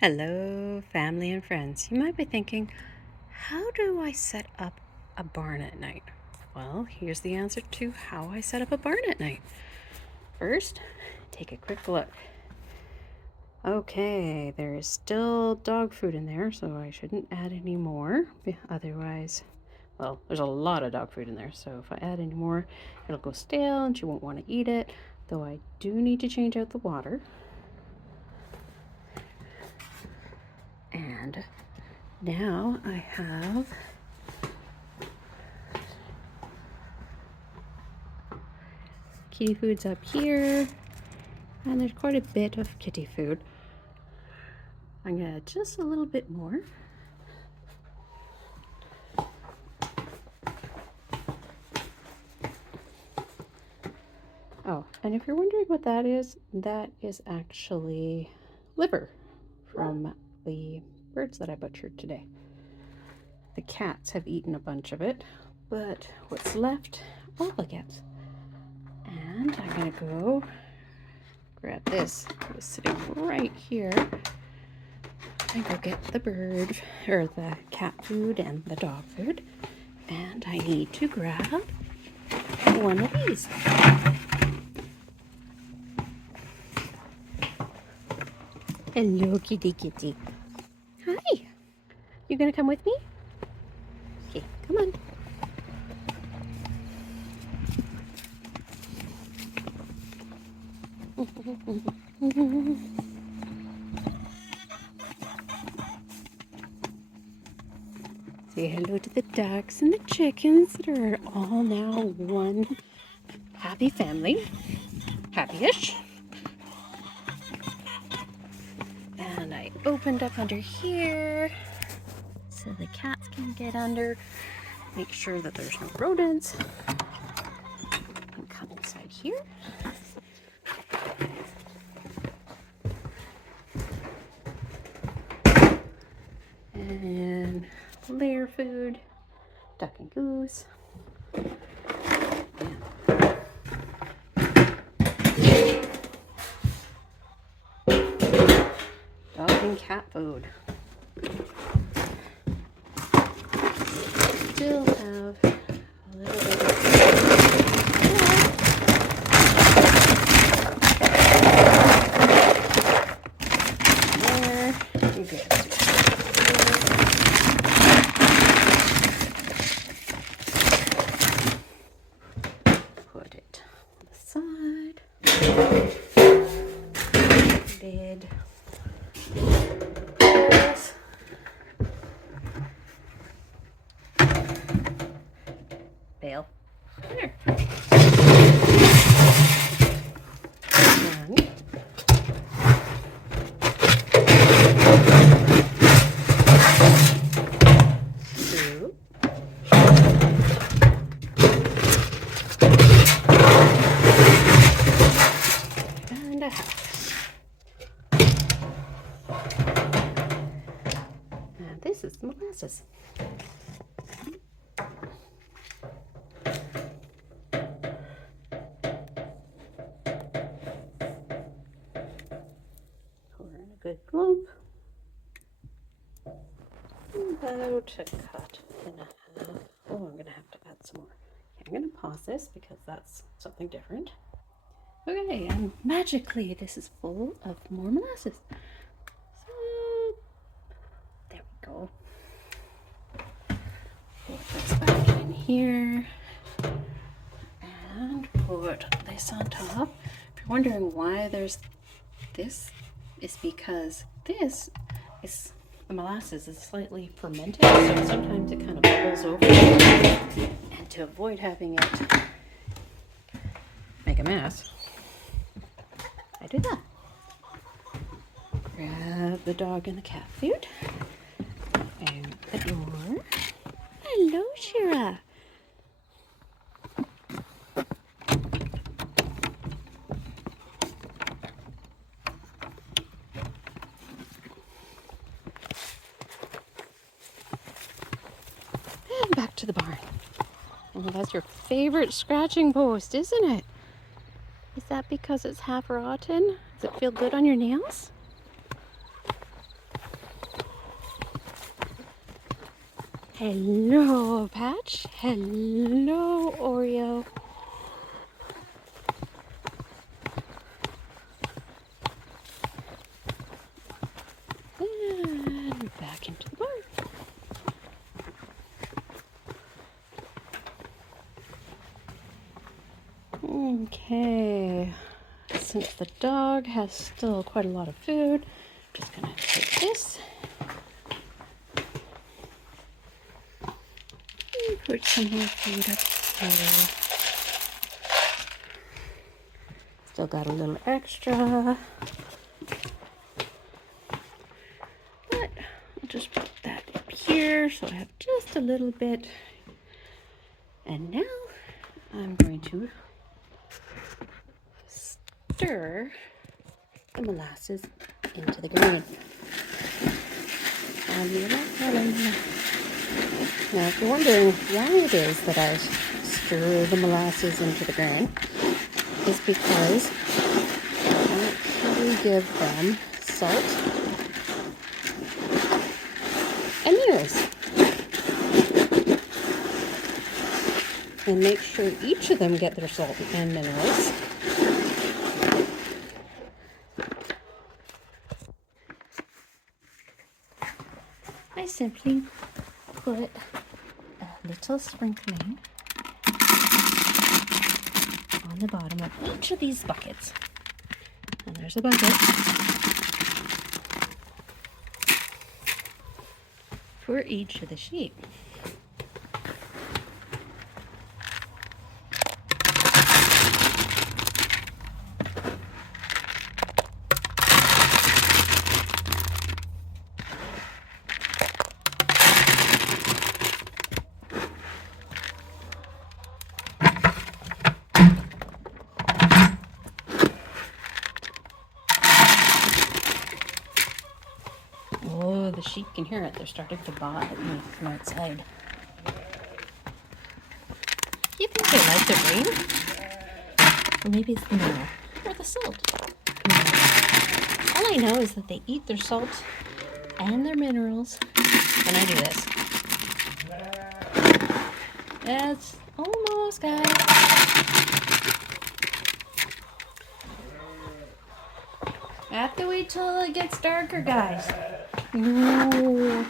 Hello, family and friends. You might be thinking, how do I set up a barn at night? Well, here's the answer to how I set up a barn at night. First, take a quick look. Okay, there is still dog food in there, so I shouldn't add any more. Otherwise, well, there's a lot of dog food in there, so if I add any more, it'll go stale and she won't want to eat it. Though I do need to change out the water. And now I have kitty food's up here, and there's quite a bit of kitty food. I'm gonna add just a little bit more. Oh, and if you're wondering what that is actually liver from the birds that I butchered today. The cats have eaten a bunch of it, but what's left, Oliva gets. And I'm gonna go grab this. It's sitting right here. And go get the bird, or the cat food and the dog food. And I need to grab one of these. Hello, kitty kitty. Hi. You gonna come with me? Okay, come on. Say hello to the ducks and the chickens that are all now one happy family. Happy-ish. And I opened up under here so the cats can get under. Make sure that there's no rodents. And come inside here. And layer food, duck and goose. Dog and cat food. Still have a little bit of there. You get put it on the side. Lid. Bail. There. And two. And a half. And this is the molasses. Good lump. About a cut and a half. Oh, I'm gonna have to add some more. Okay, I'm gonna pause this because that's something different. Okay, and magically this is full of more molasses. So there we go. Put this back in here and put this on top. If you're wondering why there's this, is because this is, the molasses is slightly fermented, so sometimes it kind of bubbles over. And to avoid having it make a mess, I do that. Grab the dog and the cat food. And the door. Hello, Shira. Back to the barn. Oh, that's your favorite scratching post, isn't it? Is that because it's half rotten? Does it feel good on your nails? Hello, Patch. Hello, Oreo. And back into the barn. Okay. Since the dog has still quite a lot of food, I'm just gonna take this and put some more food up here. Still got a little extra, but I'll just put that up here so I have just a little bit. And now I'm going to stir the molasses into the grain. Now, if you're wondering why it is that I stir the molasses into the grain, it's because I actually give them salt and minerals. And make sure each of them get their salt and minerals. I simply put a little sprinkling on the bottom of each of these buckets. And there's a bucket for each of the sheep. Oh, the sheep can hear it. They're starting to baw at me from outside. You think they like the rain? Or maybe it's the mineral or the salt. All I know is that they eat their salt and their minerals when I do this. It's almost, guys. I have to wait till it gets darker, guys. No.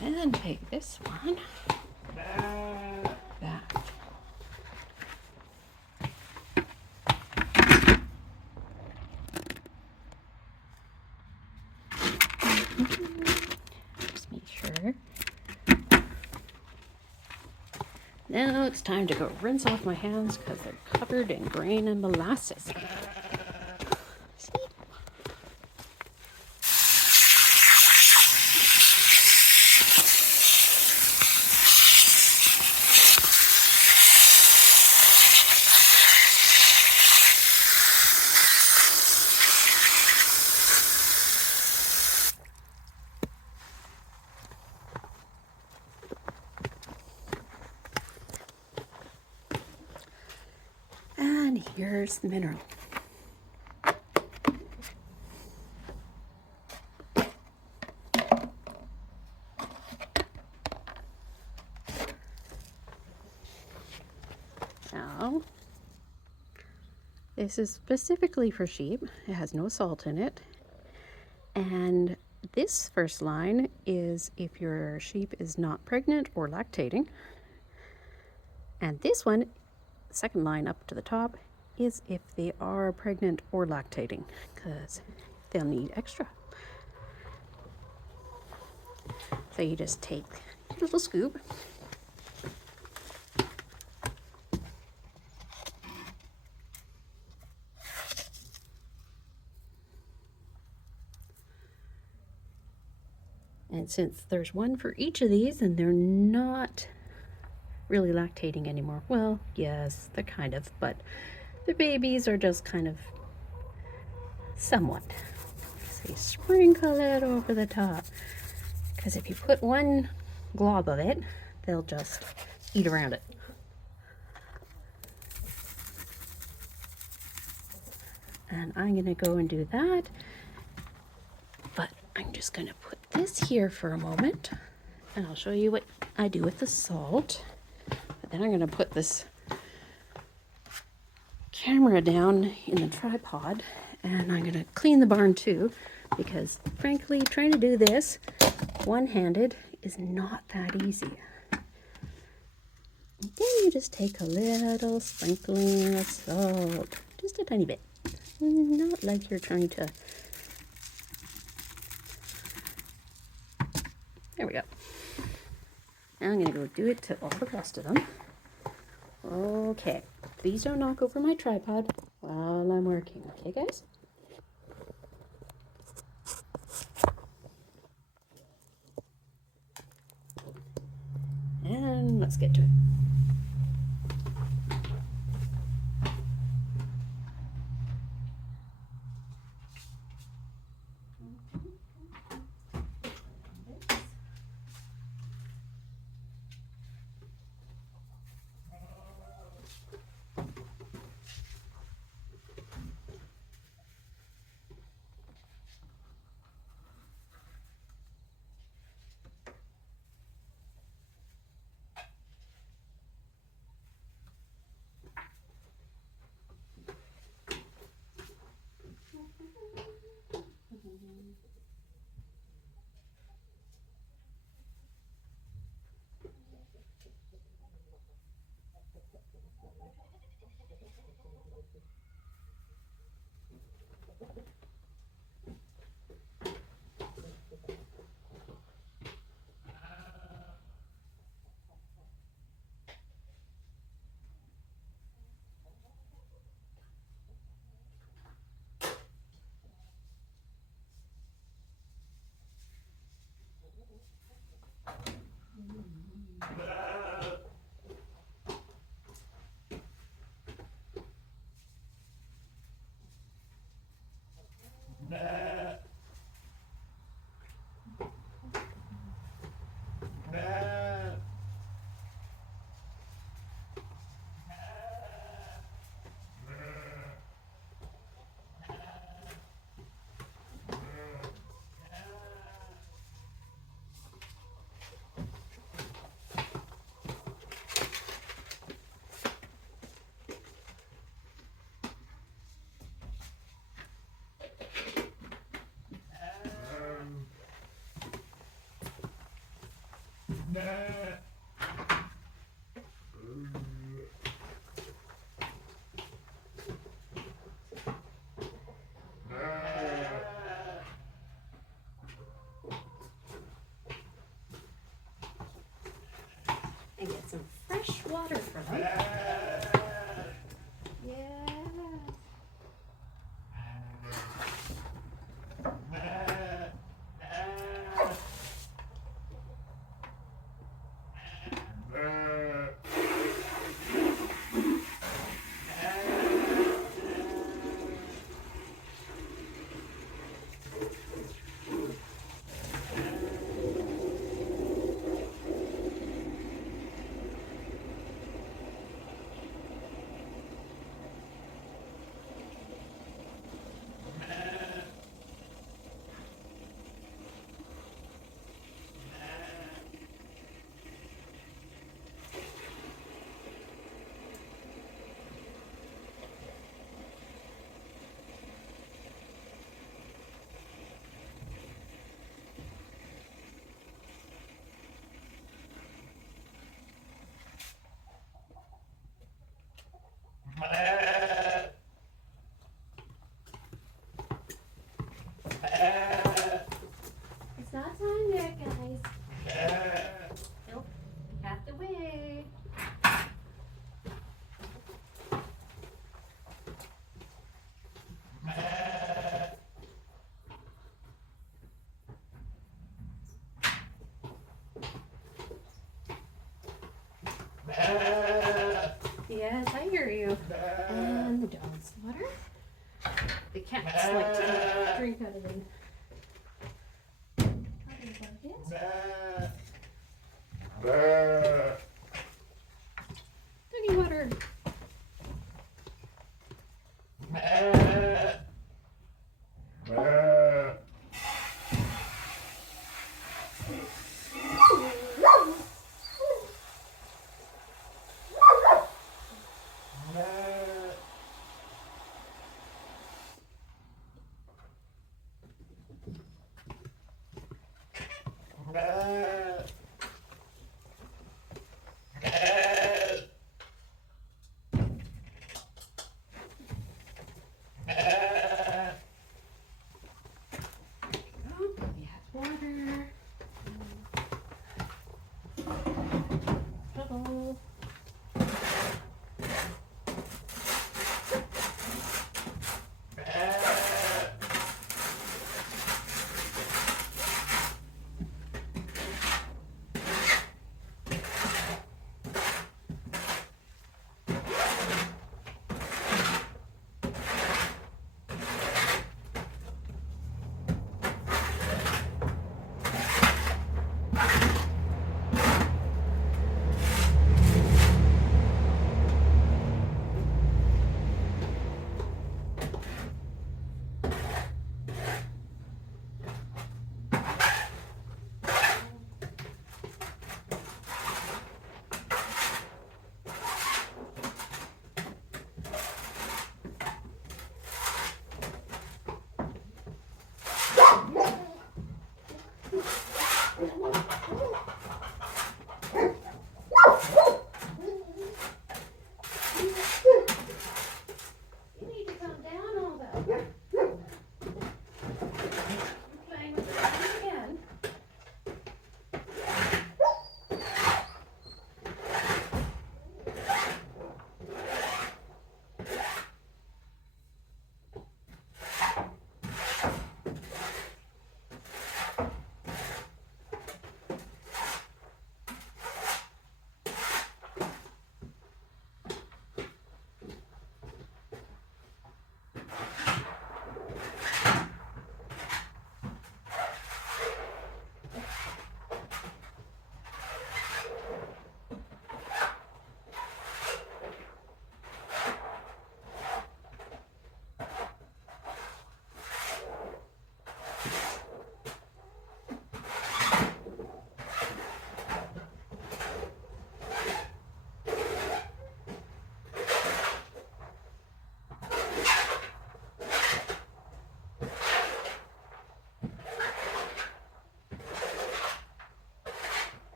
And take this one back. Just make sure. Now it's time to go rinse off my hands because they're covered in grain and molasses. See? And here's the mineral. Now, this is specifically for sheep. It has no salt in it. And this first line is if your sheep is not pregnant or lactating. And this one, the second line up to the top, is if they are pregnant or lactating, because they'll need extra. So you just take a little scoop. And since there's one for each of these and they're not really lactating anymore, well, yes, they're kind of, but the babies are just kind of somewhat. So you sprinkle it over the top. Because if you put one glob of it, they'll just eat around it. And I'm going to go and do that. But I'm just going to put this here for a moment. And I'll show you what I do with the salt. But then I'm going to put this camera down in the tripod. And I'm going to clean the barn too. Because frankly, trying to do this one-handed is not that easy. And then you just take a little sprinkling of salt. Just a tiny bit. Not like you're trying to... There we go. Now I'm going to go do it to all the rest of them. Okay. Please don't knock over my tripod while I'm working. Okay, guys? And let's get to it. And get some fresh water for them. Yeah. It's not time yet, guys. Nope, you have to wait. Yes, I hear you. And the dog's water. The cats like to drink out of it. Doggy water. Water. Trouble. You need to come down all that. You're playing with the dog again.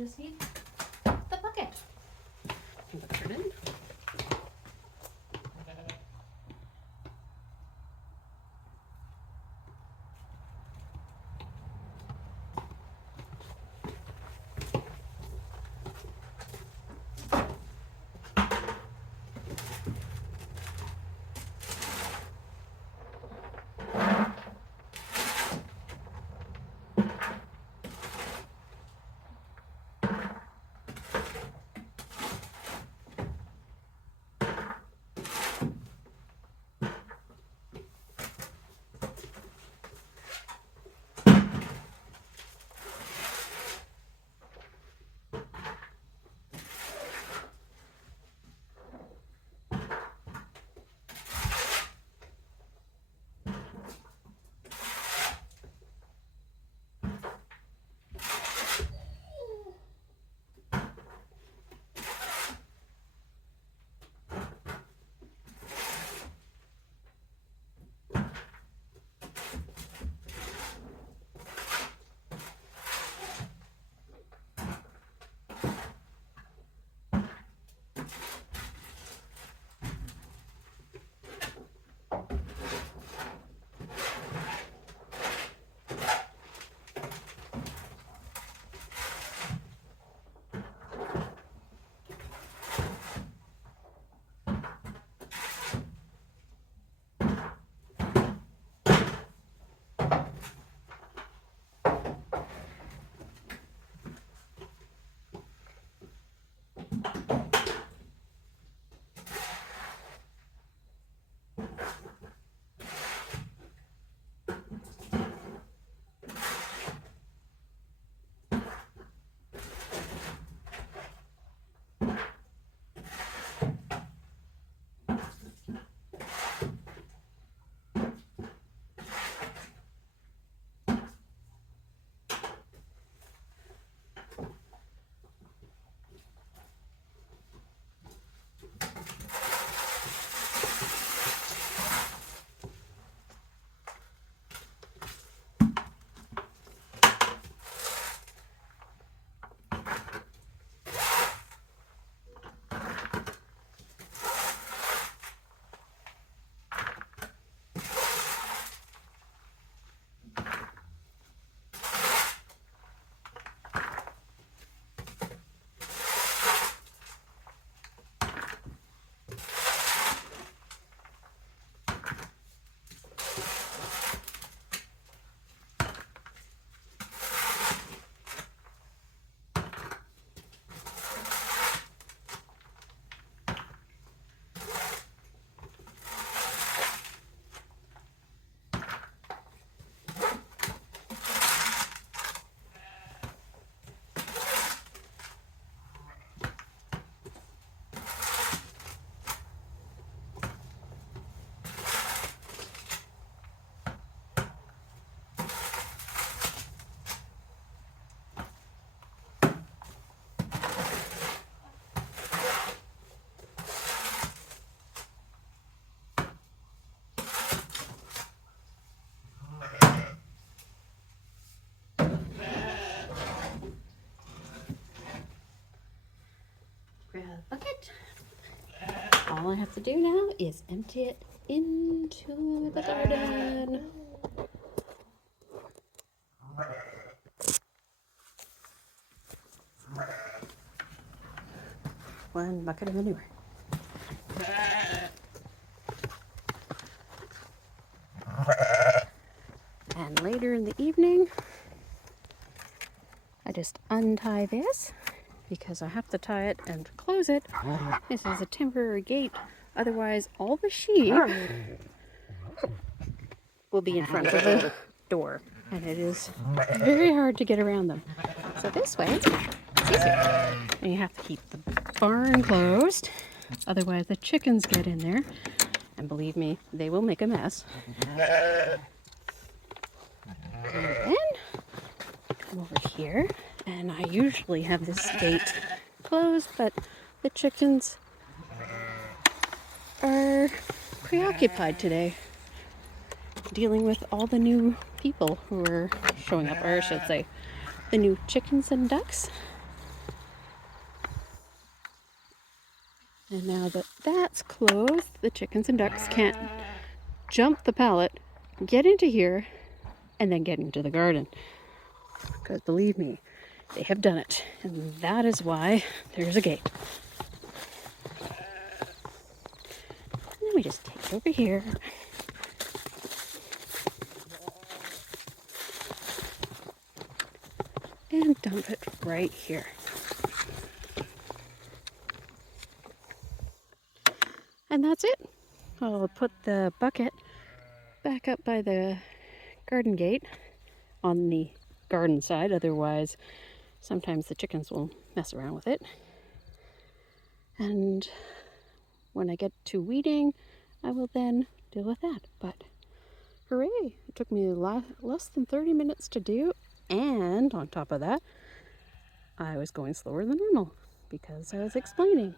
just need the bucket. Put it in. Grab a bucket. All I have to do now is empty it into the garden. One bucket of manure. And later in the evening, I just untie this because I have to tie it and close it. This is a temporary gate. Otherwise, all the sheep will be in front of the door, and it is very hard to get around them. So this way, it's easy. And you have to keep the barn closed. Otherwise, the chickens get in there. And believe me, they will make a mess. And then come over here, and I usually have this gate closed, but the chickens are preoccupied today dealing with all the new people who are showing up, or I should say, the new chickens and ducks. And now that that's closed, the chickens and ducks can't jump the pallet, get into here, and then get into the garden. Because believe me, they have done it. And that is why there's a gate. Let me just take it over here. And dump it right here. And that's it. I'll put the bucket back up by the garden gate on the garden side, otherwise sometimes the chickens will mess around with it. And when I get to weeding, I will then deal with that. But hooray! It took me less than 30 minutes to do, and on top of that, I was going slower than normal because I was explaining.